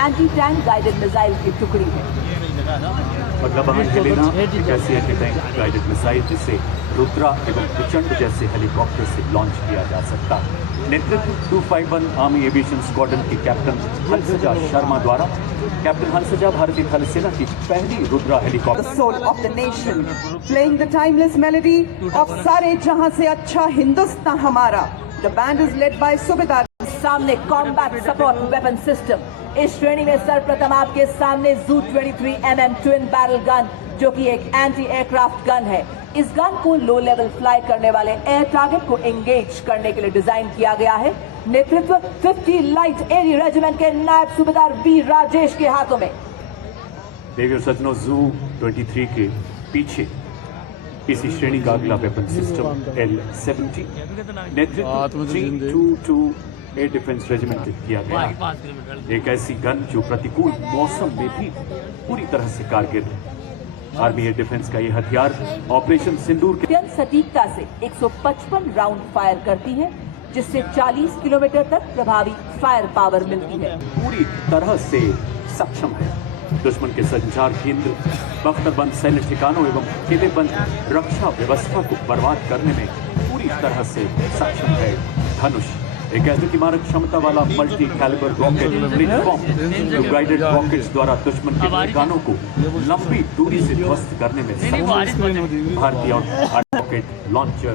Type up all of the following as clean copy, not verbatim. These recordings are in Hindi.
एंटी टैंक गाइडेड मिसाइल की टुकड़ी है। अगला वाहन हेलेना एक ऐसी एंटी टैंक गाइडेड मिसाइल जिसे रुद्रा एवं प्रचंड जैसे हेलीकॉप्टर से लॉन्च किया जा सकता है। नेतृत्व 251 आर्मी एविएशन स्क्वाड्रन के कैप्टन हंसजा शर्मा द्वारा। कैप्टन हंसजा भारतीय थल सेना की पहली Rudra helicopter. The soul of the nation, playing the timeless melody of सारे जहां से अच्छा हिंदुस्तान हमारा। The band is led by सुबेदार। सामने कॉम्बैट सपोर्ट वेपन सिस्टम। इस श्रेणी में सर्वप्रथम आपके सामने जू 23 mm ट्विन बैरल गन, जो कि एक एंटी एयरक्राफ्ट गन है। इस गन को लो लेवल फ्लाई करने वाले एयर टारगेट को एंगेज करने के लिए डिजाइन किया गया है। नेतृत्व 50 लाइट एरी रेजिमेंट के नायब सूबेदार बी राजेश के हाथों में। देवी और सज्जनों, जू 23 के पीछे इसी श्रेणी का अगला वेपन सिस्टम L-70 नेतृत्व 322 एयर डिफेंस रेजिमेंट किया गया। एक ऐसी गन जो प्रतिकूल मौसम में भी पूरी तरह से कारगर है। आर्मी एयर डिफेंस का ये हथियार ऑपरेशन सिंदूर के अत्यंत सटीकता से 155 राउंड फायर करती है, जिससे 40 किलोमीटर तक प्रभावी फायर पावर मिलती है। पूरी तरह से सक्षम है। दुश्मन के संचार केंद्र, बख्तरबंद सैन्य ठिकानों एवं किलेबंद रक्षा व्यवस्था को बर्बाद करने में पूरी तरह से सक्षम है। धनुष एक ऐसी मारक क्षमता वाला मल्टी कैलिबर रॉकेट प्लेटफॉर्म जो गाइडेड रॉकेट्स द्वारा दुश्मन के ठिकानों को लंबी दूरी से ध्वस्त करने में सक्षम है। भारतीय रॉकेट लॉन्चर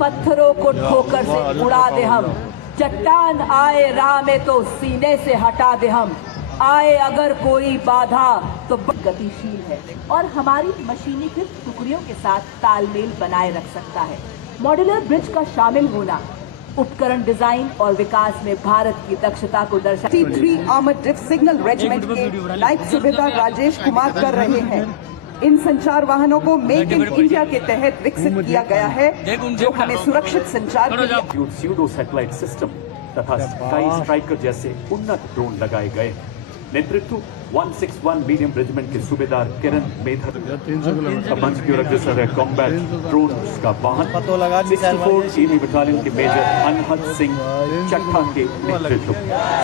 पत्थरों को ठोकर से उड़ा दे हम, चट्टान आए राह में तो सीने से हटा दे हम। आए अगर कोई बाधा तो गतिशील है और हमारी मशीनीकृत टुकड़ियों के साथ तालमेल बनाए रख सकता है। मॉड्यूलर ब्रिज का शामिल होना उपकरण डिजाइन और विकास में भारत की दक्षता को दर्शाता है। 3 आर्मर्ड ड्रिफ्ट सिग्नल रेजिमेंट के नायब सूबेदार राजेश कुमार कर रहे हैं। इन संचार वाहनों को मेक इन इंडिया के तहत विकसित किया गया है, जो हमें सुरक्षित संचार के लिए स्यूडो सैटेलाइट सिस्टम तथा स्काई स्ट्राइकर जैसे उन्नत ड्रोन लगाए गए। नेतृत्व 161 मीडियम रेजिमेंट के सूबेदार किरण मेधर। मंच की ओर अग्रसर है कॉम्बैट ड्रोन का वाहन 64 एमी बटालियन के मेजर अनहद सिंह चट्टा के नेतृत्व।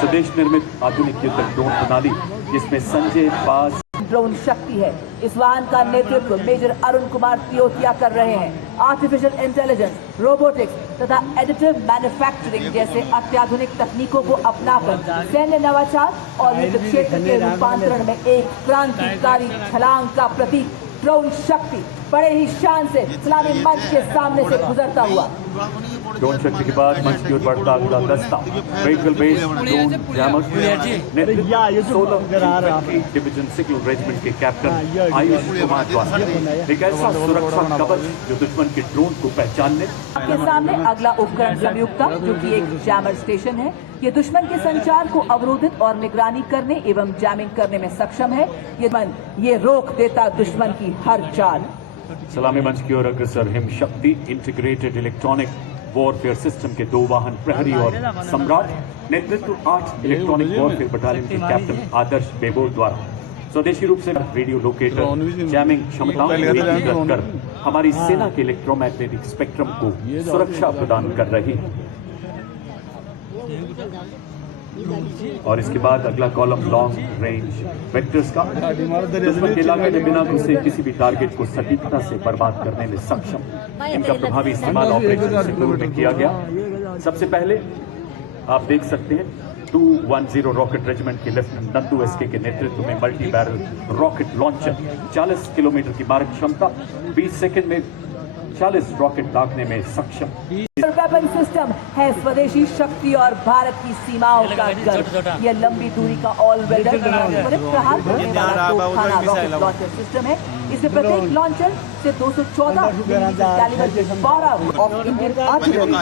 स्वदेश निर्मित आधुनिक युद्धक ड्रोन प्रणाली जिसमें संजय बाज ड्रोन शक्ति है। इस वाहन का नेतृत्व मेजर अरुण कुमार तियोतिया कर रहे हैं। आर्टिफिशियल इंटेलिजेंस, रोबोटिक्स तथा एडिटिव मैन्युफैक्चरिंग जैसे अत्याधुनिक तकनीकों को अपनाकर सैन्य नवाचार और युद्ध क्षेत्र के रूपांतरण में एक क्रांतिकारी छलांग का प्रतीक ड्रोन शक्ति बड़े ही शान से सलामी मंच के सामने से गुजरता हुआ। ड्रोन शक्ति के बाद मंच की ओर बढ़ता अगला दस्ता व्हीकल बेस्ड ड्रोन जैमर। नेतृत्व 16 डिवीजन सिग्नल रेजिमेंट के कैप्टन आयुष कुमार द्वारा। एक ऐसा सुरक्षा कवच जो दुश्मन के ड्रोन को पहचानने आपके सामने अगला उपकरण संयुक्ता, जो कि एक जैमर स्टेशन है। ये दुश्मन के संचार को अवरोधित और निगरानी करने एवं जैमिंग करने में सक्षम है। ये रोक देता दुश्मन की हर चाल। सलामी मंच की ओर अग्रसर हिम शक्ति इंटीग्रेटेड इलेक्ट्रॉनिक वॉरफेयर सिस्टम के 2 वाहन प्रहरी और सम्राट। नेतृत्व 8 इलेक्ट्रॉनिक वॉरफेयर बटालियन के कैप्टन आदर्श बेबोर द्वारा। स्वदेशी रूप से रेडियो लोकेटर जैमिंग क्षमताओं को एकीकृत कर हमारी सेना के इलेक्ट्रोमैग्नेटिक स्पेक्ट्रम को सुरक्षा प्रदान कर रही है। और इसके बाद अगला कॉलम लॉन्ग रेंज वेक्टर्स का। दुश्मन के इलाके में बिना घुसे किसी भी टारगेट को सटीकता से बर्बाद करने में सक्षम। इनका प्रभावी इस्तेमाल ऑपरेशन सिंदूर में किया गया। सबसे पहले आप देख सकते हैं 210 रॉकेट रेजिमेंट के लेफ्टिनेंट नंदू एसके के नेतृत्व में multi barrel rocket launcher 40 kilometre की मारक क्षमता 20 सेकंड में 40 रॉकेट दागने में सक्षम। वेपन सिस्टम है स्वदेशी शक्ति और भारत की सीमाओं का गर्व। यह लंबी दूरी का ऑल वेदर प्रहार करने वाला तोपखाना रॉकेट लॉन्चर सिस्टम है। इसमें प्रत्येक लॉन्चर से 214 कैलिबर के 12 of Indian artillery,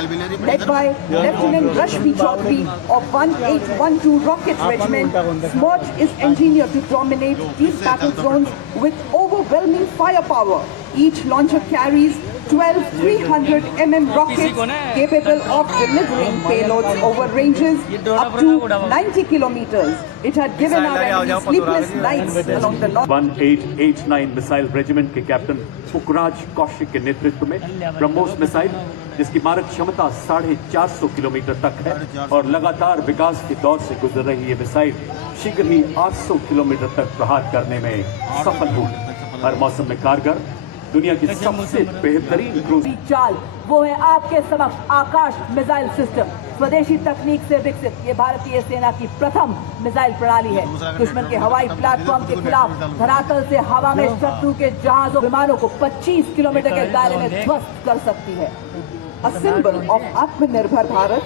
led by Lieutenant Rashmi Chaudhary of 1812 Rocket Regiment. SMORCH is engineered to dominate these battle zones with overwhelming firepower. Each launcher carries 12 300 mm rockets capable of delivering payloads over ranges up to 90 kilometers. It had given our enemy sleepless nights along the north. 1889 missile regiment के कैप्टन पुखराज कौशिक के नेतृत्व में ब्रह्मोस मिसाइल, जिसकी मारक क्षमता 450 किलोमीटर तक है और लगातार विकास के दौर से गुजर रही ये मिसाइल शीघ्र ही 800 किलोमीटर तक प्रहार करने में सफल हुई। हर मौसम में कारगर, दुनिया की सबसे बेहतरीन क्रूज चाल वो है आपके समक्ष आकाश मिसाइल सिस्टम। स्वदेशी तकनीक से विकसित ये भारतीय सेना की प्रथम मिसाइल प्रणाली है। दुश्मन के हवाई प्लेटफॉर्म के खिलाफ धरातल से हवा में शत्रु के जहाजों विमानों को 25 किलोमीटर के दायरे में ध्वस्त कर सकती है। A symbol of Atmanirbhar Bharat,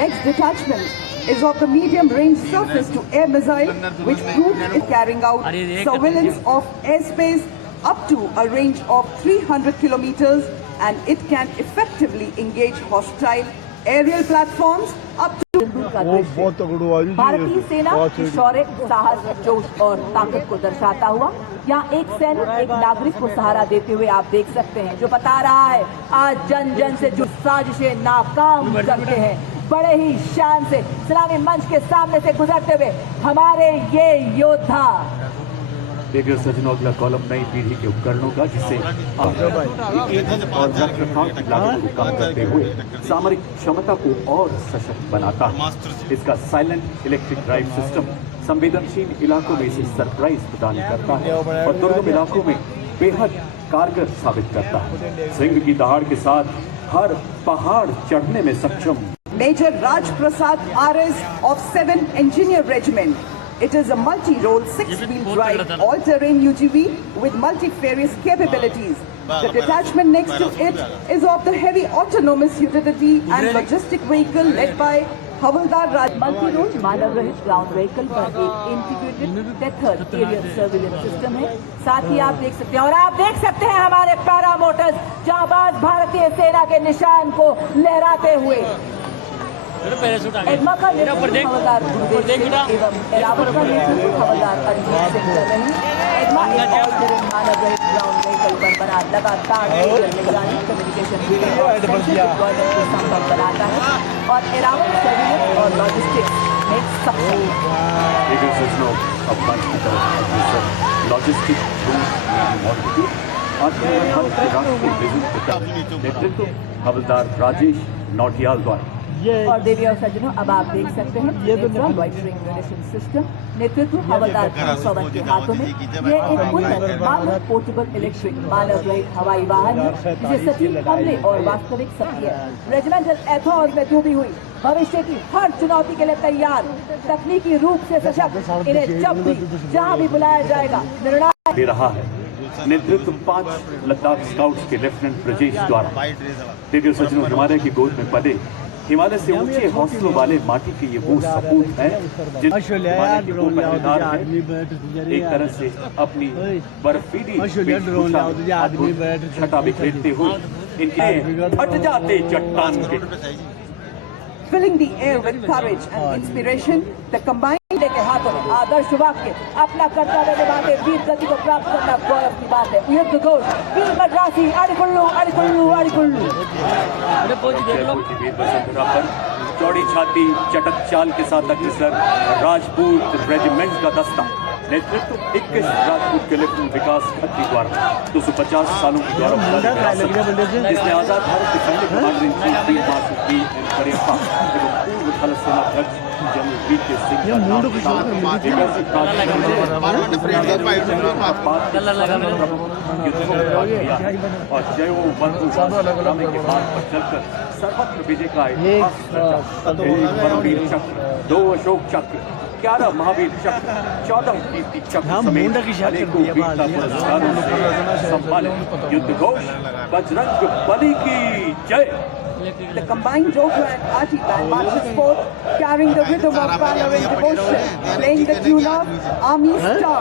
next detachment is of the medium-range surface-to-air missile, which proved it carrying out surveillance of airspace up to a range of 300 kilometers, and it can effectively engage hostile aerial platforms up to का दृश्य भारतीय सेना की शौर्य, साहस, जोश और ताकत को दर्शाता हुआ यहाँ एक सैनिक एक नागरिक को सहारा देते हुए आप देख सकते हैं, जो बता रहा है आज जन जन से जो साजिशें नाकाम करते हैं, बड़े ही शान से सलामी मंच के सामने से गुजरते हुए हमारे ये योद्धा। देखिए सज्जनों, अगला कॉलम नई पीढ़ी के उपकरणों का, जिससे और रखरखाव की लागत को कम करते हुए सामरिक क्षमता को और सशक्त बनाता है। इसका साइलेंट इलेक्ट्रिक ड्राइव सिस्टम संवेदनशील इलाकों में इसे सरप्राइज प्रदान करता है और दुर्गम इलाकों में बेहद कारगर साबित करता है। सिंह की दहाड़ के साथ हर पहाड़ चढ़ने में सक्षम Major Raj Prasad RS of 7th Engineer Regiment. It is a multi-role 6-wheel drive all-terrain UGV with multifarious capabilities. The detachment next to it is of the heavy autonomous utility and logistic vehicle led by Havaldar Raj. Multirole मानव रहित ग्राउंड व्हीकल पर एक integrated tethered aerial surveillance system है। साथ ही आप देख सकते हैं और आप देख सकते हैं हमारे पैरा मोटर्स जांबाज भारतीय सेना के निशान को लहराते हुए। एडमा का नेतृत्व हवलदार गुरदेव सिंह एवं एरावत का नेतृत्व हवलदार अरिजीत सिंह कर रहे हैं। एडमा एक ऑल-टेरेन मानव रहित ग्राउंड व्हीकल पर बना लगातार निगरानी, कम्युनिकेशन डिप्लॉयमेंट को संभव बनाता है और एरावत सर्विलेंस और लॉजिस्टिक्स में सक्षम है। अब मंच की तरफ लॉजिस्टिक नेतृत्व हवलदार राजेश नौटियाल द्वारा। और देवी और सज्जनों, अब आप देख सकते हैं लॉइटरिंग म्यूनिशन सिस्टम नेतृत्व हवलदार पवन के हाथों में। ये एक उन्नत मानव पोर्टेबल इलेक्ट्रिक मानव रहित हवाई वाहन है, जिसे सटीक हमले और वास्तविक सक्रिय रेजिमेंटल एथॉर में डूबी हुई भविष्य की हर चुनौती के लिए तैयार, तकनीकी रूप से सशक्त, इन्हें जब भी जहां भी बुलाया जाएगा निर्णायक दे रहा है। नेतृत्व 5 लद्दाख स्काउट्स के लेफ्टिनेंट ब्रजेश द्वारा। देवी सज्जनों, हिमालय की गोद में पले हिमालय से ऊंचे हौसलों वाले माटी के ये वो सपूत हैं जिनके एक तरह से अपनी बर्फीली छटा बिखेरते हुए इनके फट जाते चट्टान के filling the air with courage and inspiration. The combined के हाथों में आदर्श वाक्य अपना कर्तव्य निभाते वीर गति को प्राप्त करना गौरव की बात है। युद्ध घोष वीर मद्रासी अड़कुल्लू अड़कुल्लू अड़कुल्लू। चौड़ी छाती चटक चाल के साथ अग्रसर राजपूत रेजिमेंट का दस्ता नेतृत्व 21 राजपूत के लेफ्टिनेंट विकास खत्री द्वारा 250 सालों की गौरव जिसने आजाद भारत के पहले commander in chief field marshal BN. Cariappa एवं पूर्व थल सेनाध्यक्ष जनरल वी.के. सिंह का और जय वो बंधु के मार्ग पर चलकर सर्वत्र विजय का परमवीर चक्र, 2 अशोक चक्र, 11 महावीर चक्र, 14 कीर्ति चक्र समेत अनेकों वीरता पुरस्कारों से सम्मानित युद्ध घोष बजरंग बली की जय। The combined Joker and Arti band marches forth, carrying the rhythm of valor and devotion, playing the tune of Army Star.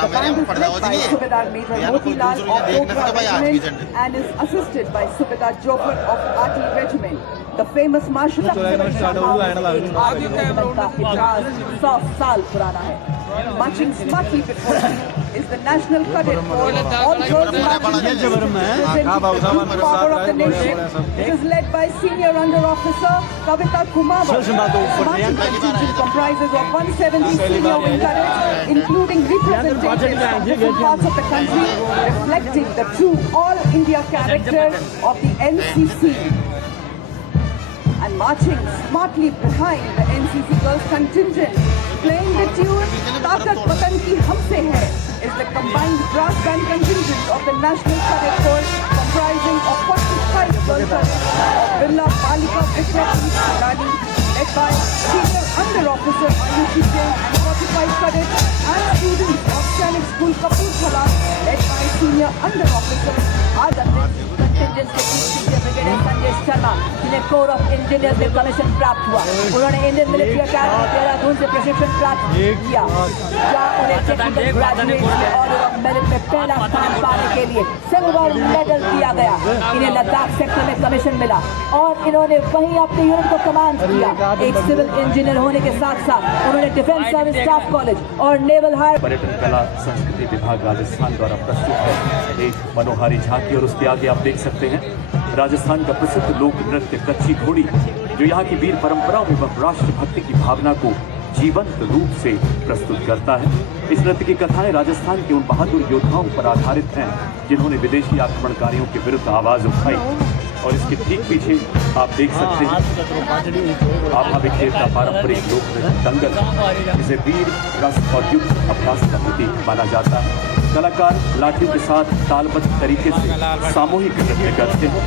The band is led by Subedar Major Motilal of Dogra Regiment and is assisted by Subedar Joker of Arti Regiment. the famous martial का इतिहास 100 साल पुराना है। marching smartly before me is the National Cadet Corps, all girls marching representing the power of the nation. It is led by Senior Under Officer Kavita Kumar. This marching contingent comprises of 170 senior wing cadets, including representatives from different parts of the country, reflecting the true all-India character of the NCC. And marching smartly behind the NCC girls contingent, playing the tune "Taakat Watan Ki Humse Hai" is the combined brass band contingent of the National Cadet Corps, comprising of 45 girl cadets of Birla Balika Vidyapith Rani, led by Senior Under Officer Ayushi Jain, and 45 cadets and students of Sainik School Kapurthala, led by Senior Under Officer Aditya. Contingent के चीफ ब्रिगेडियर संजय शर्मा, जिन्हें कोर ऑफ इंजीनियर्स में कमीशन प्राप्त हुआ, उन्होंने इंडियन मिलिट्री अकेडमी देहरादून से प्रशिक्षण प्राप्त किया, जहां उन्हें technical graduate order of merit में पहला स्थान पाने के लिए सिल्वर मेडल दिया गया। इन्हें लद्दाख सेक्टर में कमीशन मिला और इन्होंने वहीं अपने यूनिट को कमांड किया। एक सिविल इंजीनियर होने के साथ साथ उन्होंने डिफेंस सर्विस स्टाफ कॉलेज और नेवल हायर। पर्यटन कला संस्कृति विभाग राजस्थान द्वारा प्रस्तुत है एक मनोहारी झांकी और उसके आगे आप देख सकते हैं राजस्थान का प्रसिद्ध लोक नृत्य कच्ची घोड़ी, जो यहाँ की वीर परंपराओं एवं राष्ट्रभक्ति की भावना को जीवंत रूप से प्रस्तुत करता है। इस नृत्य की कथाएं राजस्थान के उन बहादुर योद्धाओं पर आधारित हैं जिन्होंने विदेशी आक्रमणकारियों के विरुद्ध आवाज उठाई। और इसके ठीक पीछे आप देख सकते हैं आभा विखेर का पारंपरिक लोक नृत्य दंगल, जिसे वीर रस और युद्ध अभ्यास का प्रतीक माना जाता है। कलाकार लाठियों के साथ तालबद्ध तरीके से सामूहिक नृत्य करते हैं।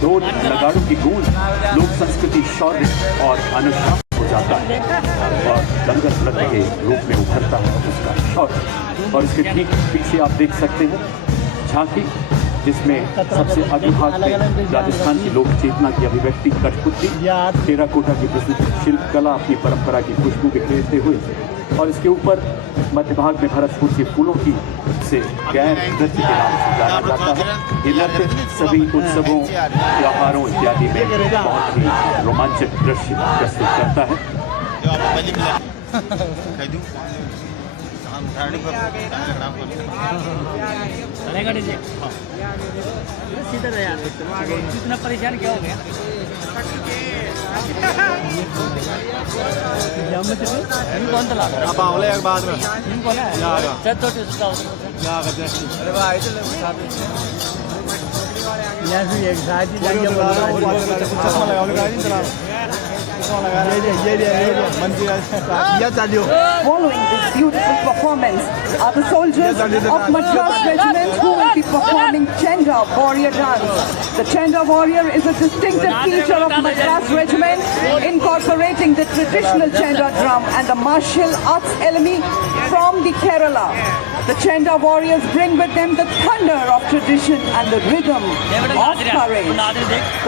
ढोल नगाड़ों की गूंज लोक संस्कृति, शौर्य और अनुशासन हो जाता है और दंगल नृत्य के रूप में उभरता है उसका शौर्य। और इसके ठीक पीछे आप देख सकते हैं झांकी, जिसमें सबसे अग्रभाग में राजस्थान की लोक चेतना की अभिव्यक्ति कठपुतली, टेराकोटा की प्रसिद्ध शिल्पकला अपनी परंपरा की खुशबू बिखेरते हुए, और इसके ऊपर मध्य भाग में भरतपुर के फूलों की से गैर नृत्य के नाम से जाना जाता है। ये नृत्य सभी उत्सवों, त्योहारों इत्यादि में बहुत ही रोमांचक दृश्य प्रस्तुत करता है। इतना परेशान क्या हो गया? कौन था आप आवले एक बाद में कौन है चल तो अरे भाई यार भी एक साथी जाके चश्मा लगाओगे गाड़ी चला Following this beautiful performance are the soldiers of Madras Regiment who will be performing Chenda Warrior Dance. The Chenda Warrior is a distinctive feature of Madras Regiment, incorporating the traditional Chenda drum and the martial arts element from the Kerala. The Chenda Warriors bring with them the thunder of tradition and the rhythm of courage.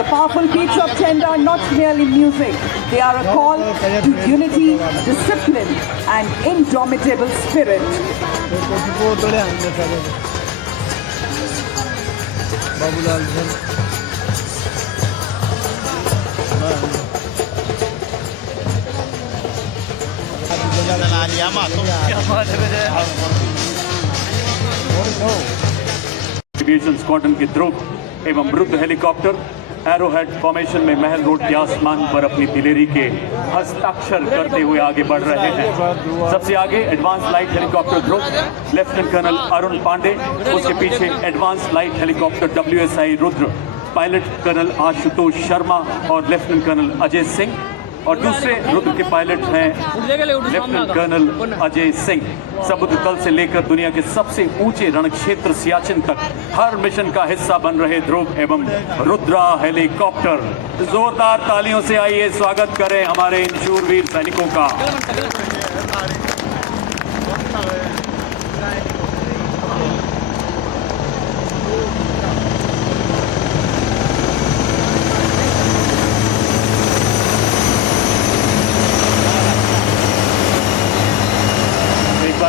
The powerful beats of Chenda are not merely music. They are a call to unity, discipline, and indomitable spirit. Aviation squadron के ध्रुव एवं रुद्र हेलीकॉप्टर एरोहेड फॉर्मेशन में महल रोड के आसमान पर अपनी दिलेरी के हस्ताक्षर करते हुए आगे बढ़ रहे हैं। सबसे आगे advance light helicopter Dhruv, lieutenant colonel Arun Pande, उसके पीछे advance light helicopter WSI Rudra, pilot colonel Ashutosh Sharma और लेफ्टिनेंट कर्नल अजय सिंह, और दूसरे रुद्र के पायलट हैं लेफ्टिनेंट कर्नल अजय सिंह। समुद्र तल से लेकर दुनिया के सबसे ऊंचे रण क्षेत्र सियाचिन तक हर मिशन का हिस्सा बन रहे ध्रुव एवं रुद्रा हेलीकॉप्टर। जोरदार तालियों से आइए स्वागत करें हमारे इन शूरवीर सैनिकों का।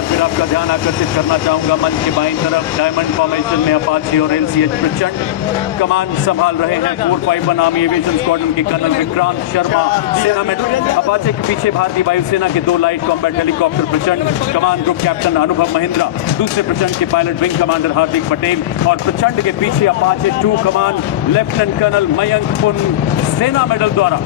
फिर आपका ध्यान आकर्षित करना चाहूंगा मंच के बाईं तरफ डायमंड फॉर्मेशन में अपाचे और LCH प्रचंड कमान संभाल रहे हैं। 451 आर्मी एविएशन स्क्वाड्रन के कर्नल विक्रांत शर्मा, सेना में अपाचे के पीछे भारतीय वायुसेना के 2 लाइट कॉम्बैट हेलीकॉप्टर प्रचंड, कमान ग्रुप कैप्टन अनुभव महिंद्रा, दूसरे प्रचंड के pilot wing commander Hardik Patel और प्रचंड के पीछे अपाचे 2 कमान लेफ्टिनेंट कर्नल मयंक पुन, सेना मेडल द्वारा